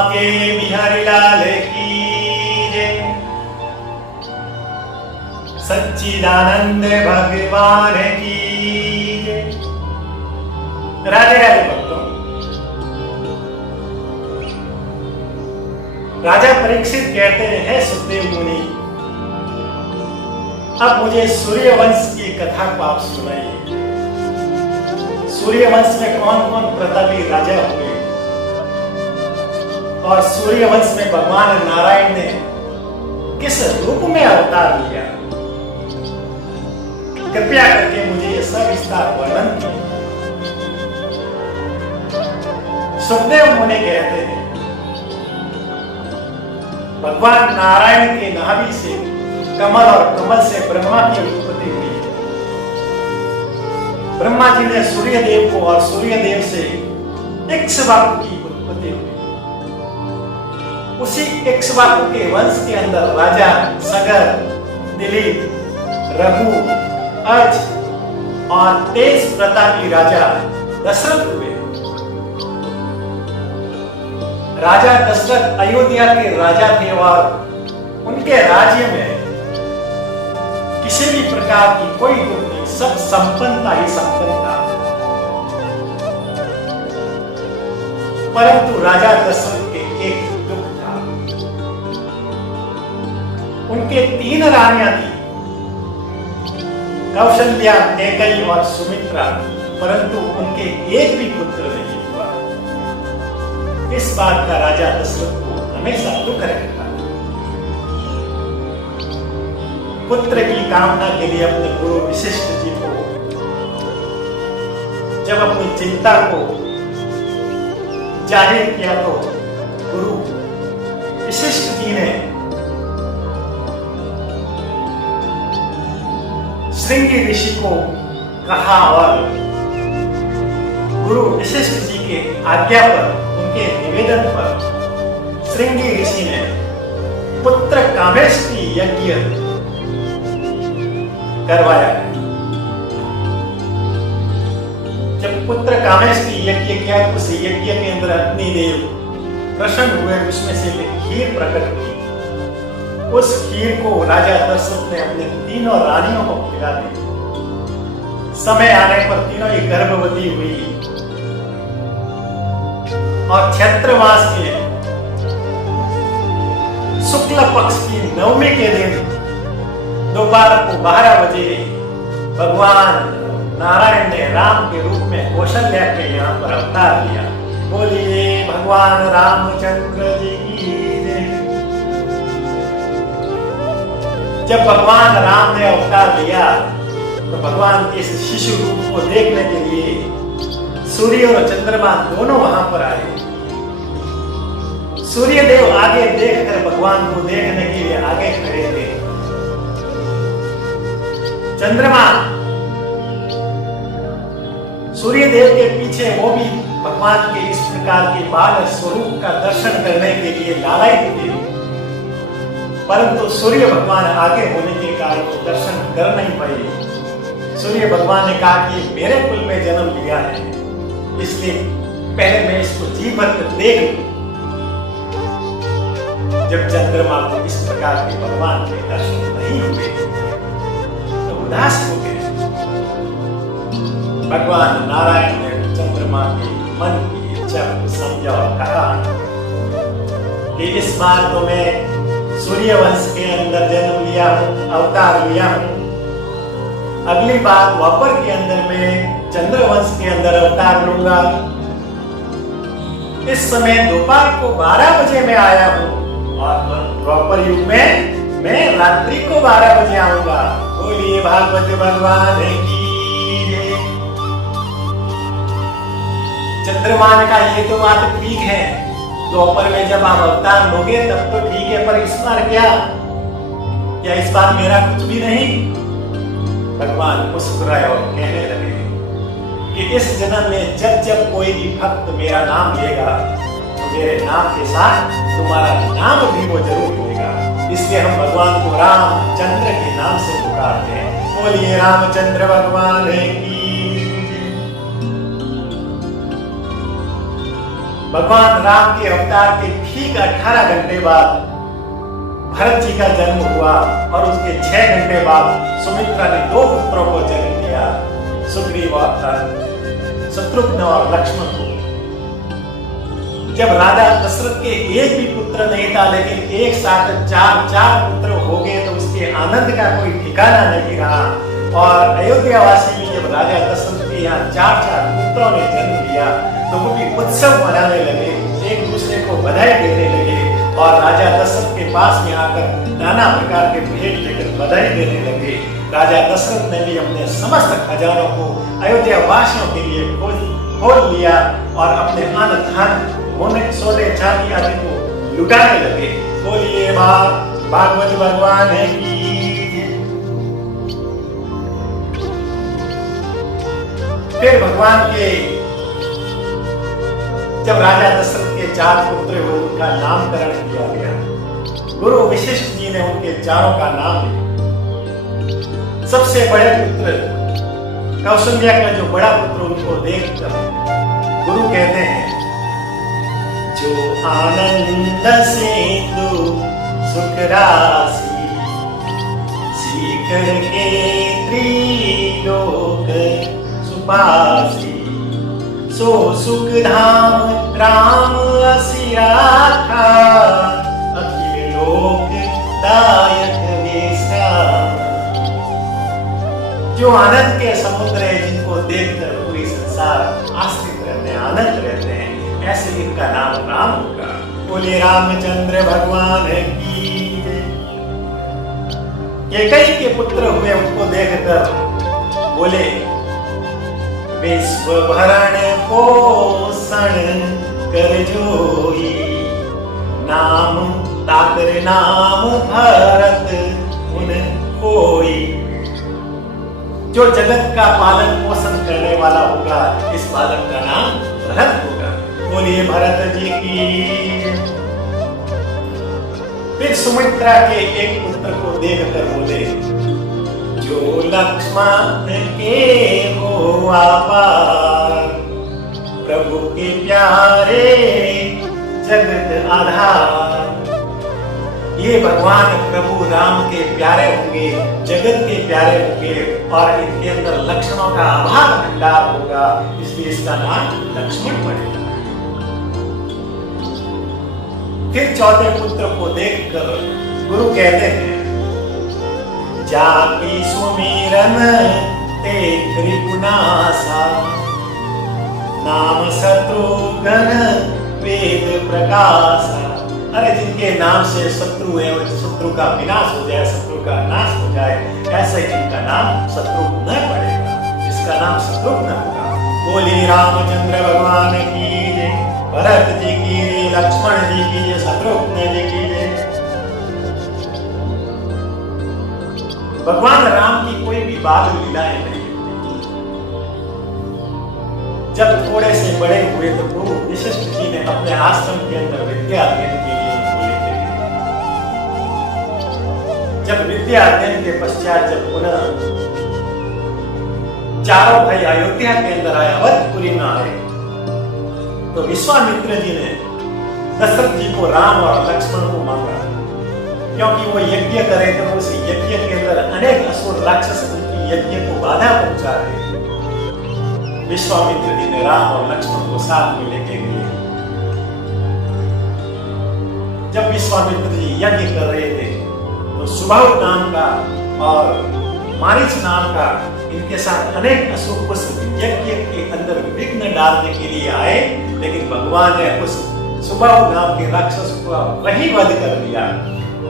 बाके बिहारी लाल की जय। सच्चिदानंद भगवान की जय। राधे राधे भक्तों। राजा परीक्षित कहते हैं सुखदेव मुनि, अब मुझे सूर्यवंश की कथा को आप सुनाइए। सूर्यवंश में कौन कौन प्रतापी राजा हुए और सूर्यवंश में भगवान नारायण ने किस रूप में अवतार लिया, कृपया करके मुझे यह सविस्तार वर्णन कीजिए। सुखदेव मुनि कहते हैं, भगवान नारायण के नाभि से कमल और कमल से ब्रह्मा की उत्पत्ति हुई। ब्रह्मा जी ने सूर्यदेव को और सूर्यदेव से इक्ष्वाकु की उत्पत्ति हुई। उसी इक्ष्वाकु के वंश के अंदर राजा सगर, दिलीप, रघु, अर्ज और तेज प्रतापी राजा दशरथ हुए। राजा दशरथ अयोध्या के राजा थे और उनके राज्य में किसी भी प्रकार की कोई दुख नहीं, सब संपन्नता ही संपन्नता। परंतु राजा दशरथ के एक दुख था, उनके 3 रानियां थी, कौशल्या, कैकेयी और सुमित्रा, परंतु उनके एक भी पुत्र नहीं हुआ। इस बात का राजा दशरथ को हमेशा दुख रहता। पुत्र की कामना के लिए अपने गुरु वशिष्ठ जी को जब अपनी चिंता को जाहिर किया तो गुरु वशिष्ठ जी ने श्रृंगी ऋषि को कहा और गुरु वशिष्ठ जी के आज्ञा पर, उनके निवेदन पर श्रृंगी ऋषि ने पुत्र कामेष्टि यज्ञ करवाया। जब पुत्र कामेष्टि यज्ञ किया, उस यज्ञ के अंदर अग्निदेव प्रसन्न हुए, उसमें से खीर प्रकट हुई। उस खीर को राजा दशरथ ने अपने 3 रानियों को खिला दी। समय आने पर तीनों ही गर्भवती हुई और चैत्रमास के शुक्ल पक्ष की 9वीं के दिन दोपहर को 12 बजे भगवान नारायण ने राम के रूप में कौशल्या के यहाँ पर अवतार लिया। बोलिए भगवान रामचंद्र जी की जय। जब भगवान राम ने अवतार लिया तो भगवान के इस शिशु रूप को देखने के लिए सूर्य और चंद्रमा दोनों वहां पर आए। सूर्यदेव आगे देखकर भगवान को देखने के लिए आगे खड़े थे। चंद्रमा सूर्यदेव के पीछे वो भी भगवान के इस प्रकार के बाल स्वरूप का दर्शन करने के लिए लालायित थे, परंतु सूर्य भगवान आगे होने के कारण वो दर्शन कर नहीं पाए। सूर्य भगवान ने कहा कि मेरे कुल में जन्म लिया है, इसलिए पहले मैं इसको जी भर कर देख लूं। जब चंद्रमा को इस प्रकार के भगवान के दर्शन नहीं हुए तो उदास हो गए। भगवान नारायण ने चंद्रमा के मन की इच्छा को समझा और कहा कि इस बार तो मैं सूर्यवंश के अंदर जन्म लिया हूं, अवतार लिया हूं। अगली बार द्वापर के अंदर मैं चंद्रवंश के अंदर अवतार लूंगा। इस समय दोपहर को 12 बजे मैं आया हूं और द्वापर युग में मैं रात्रि को 12 बजे आऊंगा। बोलिए भागवत भगवान की जय। चंद्रमा ने कहा ये तो बात ठीक है, दोपहर में जब आप अवतार लोगे तब तो ठीक है, पर इस बार क्या इस बार मेरा कुछ भी नहीं? भगवान मुस्कुराए और कहने लगे कि इस जन्म में जब जब कोई भी भक्त मेरा नाम लेगा तो मेरे नाम के साथ तुम्हारा नाम भी वो जरूर लेगा। इसलिए हम भगवान को रामचंद्र के नाम से पुकारते हैं। बोलिए रामचंद्र भगवान की। भगवान राम के अवतार के ठीक 18 घंटे बाद भरत जी का जन्म हुआ और उसके 6 घंटे बाद सुमित्रा ने 2 पुत्रों को जन्म दिया, सुग्रीव और शत्रुघ्न और लक्ष्मण को। जब राजा दशरथ के एक भी पुत्र नहीं था, लेकिन एक साथ 4 पुत्र हो गए तो उसके आनंद का कोई ठिकाना नहीं रहा। और अयोध्या वासी में जब राजा दशरथ के यहाँ 4 पुत्रों ने जन्म लिया तो वो भी उत्सव मनाने लगे, एक दूसरे को बधाई देने लगे और राजा दशरथ के पास में आकर नाना प्रकार के भेंट लेकर बधाई देने लगे। राजा दशरथ ने भी अपने समस्त खजानों को अयोध्या वासियों के लिए खोल लिया और अपने अन्न धन सोने चांदी आदि को लुटाने लगे। बोलिए भागवत भगवान की। फिर भगवान के जब राजा दशरथ के 4 पुत्र हुए, उनका नामकरण किया गया। गुरु वशिष्ठ जी ने उनके चारों का नाम लिया। सबसे बड़े पुत्र कौशल्या का जो बड़ा पुत्र, उनको देखकर गुरु कहते हैं, जो आनंद सिंधु सुख राशि, सीकर के त्रिलोक सुपासी, सो सुख धाम राम असिराखा, अखिल लोक दायक विश्राम। जो आनंद के समुद्र है, जिनको देखकर पूरी संसार आश्रित रहते हैं, आनंद रहते हैं, ऐसे इनका नाम राम होगा। बोले रामचंद्र भगवान की। कैकेयी के पुत्र हुए, उनको देखकर बोले, विश्व भरण पोषण कर जोई, नाम ताकर नाम भरत उन कोई। जो जगत का पालन पोषण करने वाला होगा, इस बालक का नाम भरत होगा। बोलिए भरत जी की। फिर सुमित्रा के एक पुत्र को देखकर बोले, जो लक्ष्मण के हो आपार, प्रभु के प्यारे जगत आधार। ये भगवान प्रभु राम के प्यारे होंगे, जगत के प्यारे होंगे और इनके अंदर लक्षणों का अभाव भंडार होगा, इसलिए इसका नाम लक्ष्मण पड़ेगा। फिर चौथे पुत्र को देखकर गुरु कहते हैं, जाकी सुमिरन ते त्रिगुणासा, नाम शत्रुघ्न वेद प्रकाशा। अरे जिनके नाम से शत्रु है, शत्रु का विनाश हो जाए, शत्रु का नाश हो जाए, ऐसे इनका नाम शत्रुघ्न पड़ेगा, इसका नाम शत्रुघ्न होगा। बोली रामचंद्र भगवान की, भरत जी की, लक्ष्मण जी की, शत्रुघ्न जी की। भगवान राम की कोई भी बाल लीलाएं नहीं। जब थोड़े से बड़े हुए तो गुरु वशिष्ठ जी ने अपने आश्रम के अंदर विद्या अध्ययन के लिए उनको लेते गए। जब विद्या अध्ययन के पश्चात जब पुनः चारों भाई अयोध्या के अंदर आए, अवधपुरी में आए, तो विश्वामित्र जी ने दशरथ जी को राम और लक्ष्मण को मांगा, क्योंकि वो यज्ञ कर रहे थे। उस यज्ञ के अंदर अनेक असुर राक्षस उनकी यज्ञ को बाधा पहुंचा रहे। विश्वामित्र जी ने राम और लक्ष्मण को साथ में लेके गए। जब विश्वामित्र जी यज्ञ कर रहे थे तो सुबाहु नाम का और मारीच नाम का इनके साथ अनेक असुर उस यज्ञ के अंदर विघ्न डालने के लिए आए, लेकिन भगवान ने उस सुबाहु नाम के राक्षस को वही वध कर दिया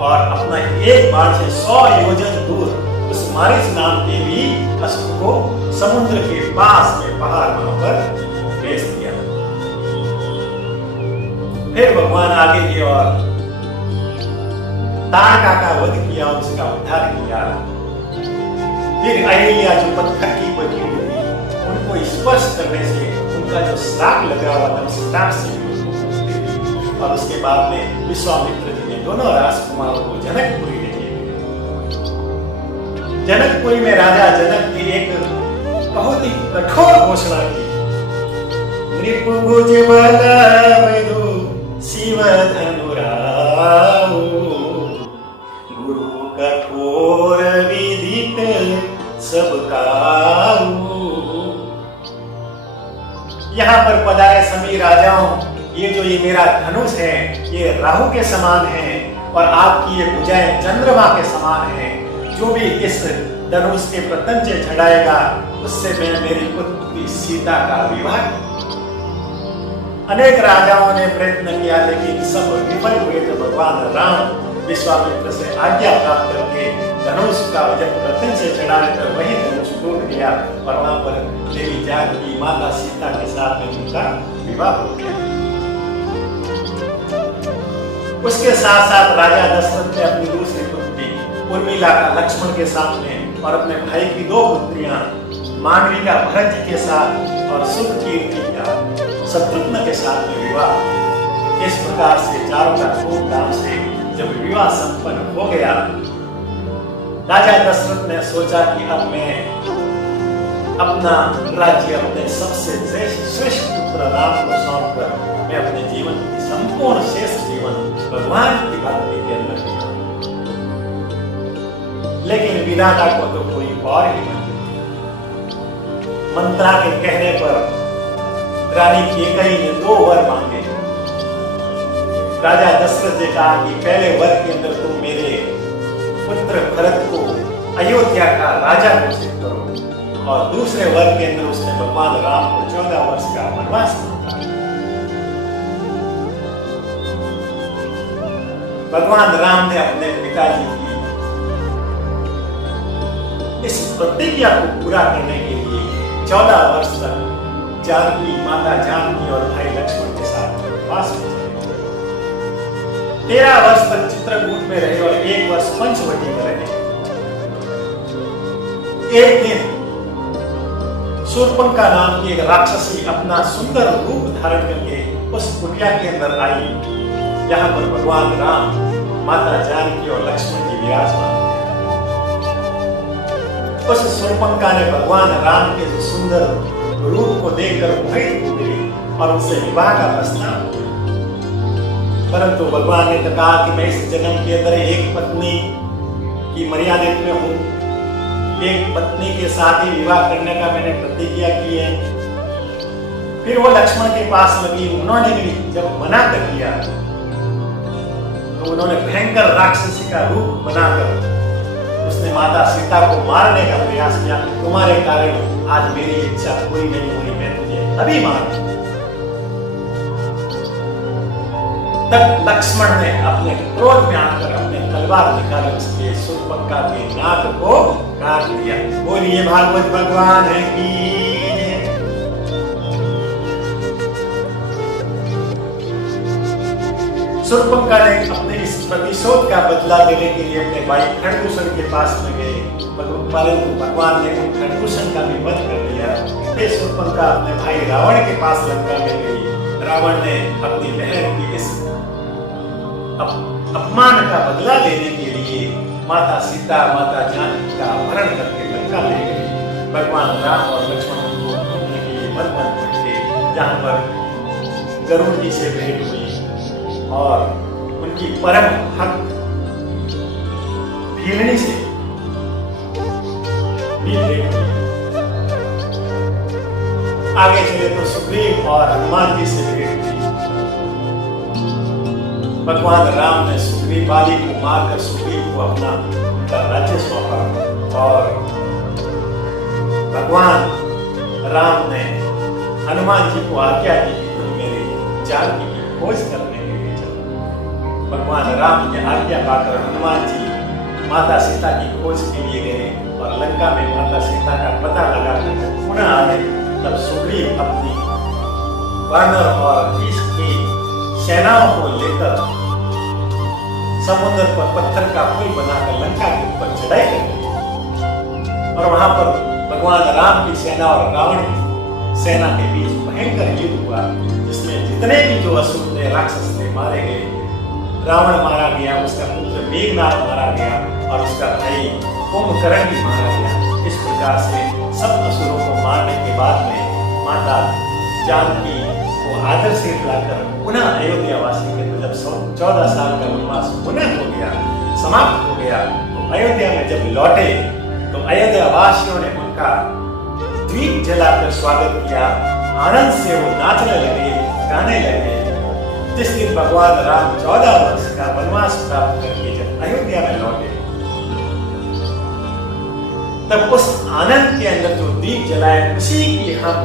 और अपना एक बाण से 100 योजन दूर उस मारीच नाम के भी असुर को समुद्र के पास में पहाड़ पर भेज दिया। फिर भगवान आगे गए और तारका का वध किया, उसका उद्धार किया। फिर अहिल्या जो पत्थर की बची हुई थी, उनको स्पर्श करने से उनका जो श्राप लगा हुआ था, उस श्राप से और उसके बाद में विश्वामित्र जी ने दोनों राजकुमारों को जनकपुरी ले गए। जनकपुरी में राजा जनक की एक बहुत ही कठोर घोषणा की, नृपुभुज बलवधु शिव धनुराऊ, गुरु कठोर विदित सब काऊ। यहाँ पर पधारे सभी राजाओं, ये मेरा धनुष है, ये राहु के समान है और आपकी ये भुजाएं चंद्रमा के समान है। जो भी इस धनुष के प्रत्यंच चढ़ाएगा उससे मैं मेरी पुत्री सीता का विवाह। अनेक राजाओं ने प्रयत्न किया लेकिन सब विफल हुए। तो भगवान राम विश्वामित्र से आज्ञा प्राप्त करके धनुष का जब प्रत्यंच चढ़ाने पर वही धनुष टूट गया और वहां पर देवी जानकी माता सीता के साथ में उनका विवाह हो गया। उसके साथ साथ राजा दशरथ ने अपनी दूसरी पुत्री उर्मिला का लक्ष्मण के सामने और अपने भाई की दो पुत्रियां मांडवी का भरत जी के साथ और सुखकीर्ति का शत्रुघ्न के साथ में विवाह। इस प्रकार से चारों का धूमधाम से जब विवाह संपन्न हो गया, राजा दशरथ ने सोचा कि अब मैं अपना राज्य अपने सबसे श्रेष्ठ पुत्र राम को सौंपकर मैं अपने जीवन की संपूर्ण शेष जीवन भगवान की भक्ति के अंदर बिताऊं। लेकिन विधाता को तो कोई और ही नहीं। मंत्रा के कहने पर रानी कैकेयी ने 2 वर मांगे। राजा दशरथ ने कहा कि पहले वर के अंदर तुम मेरे पुत्र भरत को अयोध्या का राजा घोषित करो और दूसरे वर के अंदर उसने भगवान राम को 14 वर्ष का वनवास मांगा। भगवान राम ने अपने पिताजी की इस प्रतिज्ञा को पूरा करने के लिए 14 वर्ष तक जानकी माता जानकी और भाई लक्ष्मण के साथ वनवास में चले। 13 वर्ष तक चित्रकूट में रहे और 1 वर्ष पंचवटी में रहे। एक दिन शूर्पणखा नाम की एक राक्षसी अपना सुंदर रूप धारण करके उस कुटिया के अंदर आई। यहाँ पर भगवान राम माता जानकी और लक्ष्मण जी विराजमान थे। उस शूर्पणखा ने भगवान राम के जो सुंदर रूप को देखकर मोहित हो गई और उनसे विवाह का प्रस्ताव किया। परंतु भगवान ने तो कहा कि मैं इस जन्म के अंदर एक पत्नी की मर्यादा में हूँ, एक पत्नी के साथ ही विवाह करने का मैंने प्रतिज्ञा की है। फिर वो लक्ष्मण के पास लगी, उन्होंने भी जब मना कर दिया तो उन्होंने भयंकर राक्षसी का रूप बनाकर उसने माता सीता को मारने का प्रयास किया। तुम्हारे कारण आज मेरी इच्छा पूरी नहीं हुई, मैं तुझे अभी मार। तब लक्ष्मण ने अपने क्रोध में आकर अपने तलवार निकाल उसके शूर्पणखा के नाक को काट दिया। बोलिए भागवत भगवान है की। शूर्पणखा ने अपने इस प्रतिशोध का बदला देने के लिए अपने भाई खरदूषण के पास में गए, परंतु भगवान ने उन खरदूषण का भी वध कर दिया। फिर शूर्पणखा अपने भाई रावण के पास लंका में गई। रावण ने अपनी बहन की इस अपमान का बदला लेने के लिए माता सीता माता जानकी का अपहरण करके लंका ले गई। भगवान राम और लक्ष्मण को ढूंढने के लिए वन वन भटके, जहाँ पर गरुड़ जी से भेंट हुई और उनकी परम भक्त भीलनी से भी भेंट हुई। आगे चले तो सुग्रीव और हनुमान जी से भेंट हुई। भगवान राम ने सुग्रीव वाली को मारकर सुग्रीव को अपना राज्य सौंपा और भगवान राम ने हनुमान जी को आज्ञा दी कि तुम मेरे जानकी की खोज करने के लिए चलो। भगवान राम की आज्ञा पाकर हनुमान जी माता सीता की खोज के लिए गए और लंका में माता सीता का पता लगाकर पुनः आ गए। तब सुग्रीव अपनी वानर और इसकी सेनाओं को लेकर समुद्र पर पत्थर का पुल बनाकर लंका के ऊपर चढ़ाई कर गई और वहां पर भगवान राम की सेना और रावण की सेना के बीच भयंकर युद्ध हुआ, जिसमें जितने भी जो असुर थे राक्षस थे मारे गए। रावण मारा गया, उसका पुत्र मेघनाद मारा गया और उसका भाई कुंभकर्ण भी मारा गया। इस प्रकार से सब असुरों को मारने के बाद में माता जानकी को आदर से बुलाकर पुनः अयोध्या वासी के जब 14 साल का वनवास पुनः हो गया, समाप्त हो गया, तो अयोध्या में जब लौटे तो अयोध्या वासियों ने उनका दीप जलाकर स्वागत किया। आनंद से वो नाचने लगे, गाने लगे। जिस दिन भगवान राम 14 वर्ष का वनवास प्राप्त करके जब अयोध्या में लौटे, तब उस आनंद के अंदर जो दीप जलाए, उसी की हम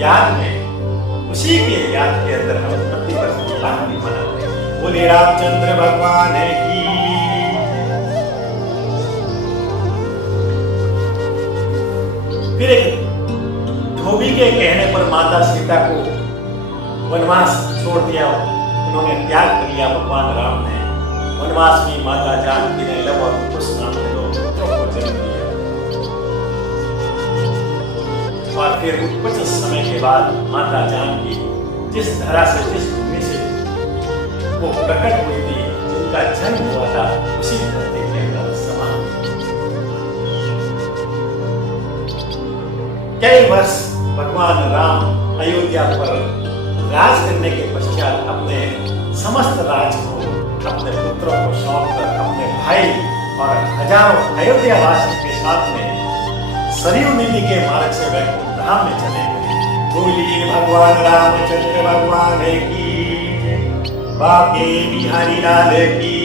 याद में, उसी के याद के अंदर हम प्रतिवर्ष दीपावली मनाते हैं। बोले रामचंद्र भगवान की। फिर एक धोबी के कहने पर माता सीता को वनवास छोड़ दिया, उन्होंने त्याग कर लिया। भगवान राम ने वनवास में माता जानकी ने लव और कुश नाम के 2 पुत्रों को जन्म दिया। और फिर कुछ समय के बाद माता जानकी जिस धरा से, जिस भूमि से वो प्रकट हुई थी, जिनका जन्म हुआ था, उसी धरती के अंदर समा गई। कई वर्ष भगवान राम अयोध्या पर राज करने के पश्चात अपने समस्त राज को अपने पुत्रों को सौंपकर अपने भाई और हजारों अयोध्या वासियों के साथ में सरयू नदी के मार्ग से वैकुंठ धाम में चले गए। बोलिए भगवान रामचंद्र भगवान की, बाके बिहारी लाल की।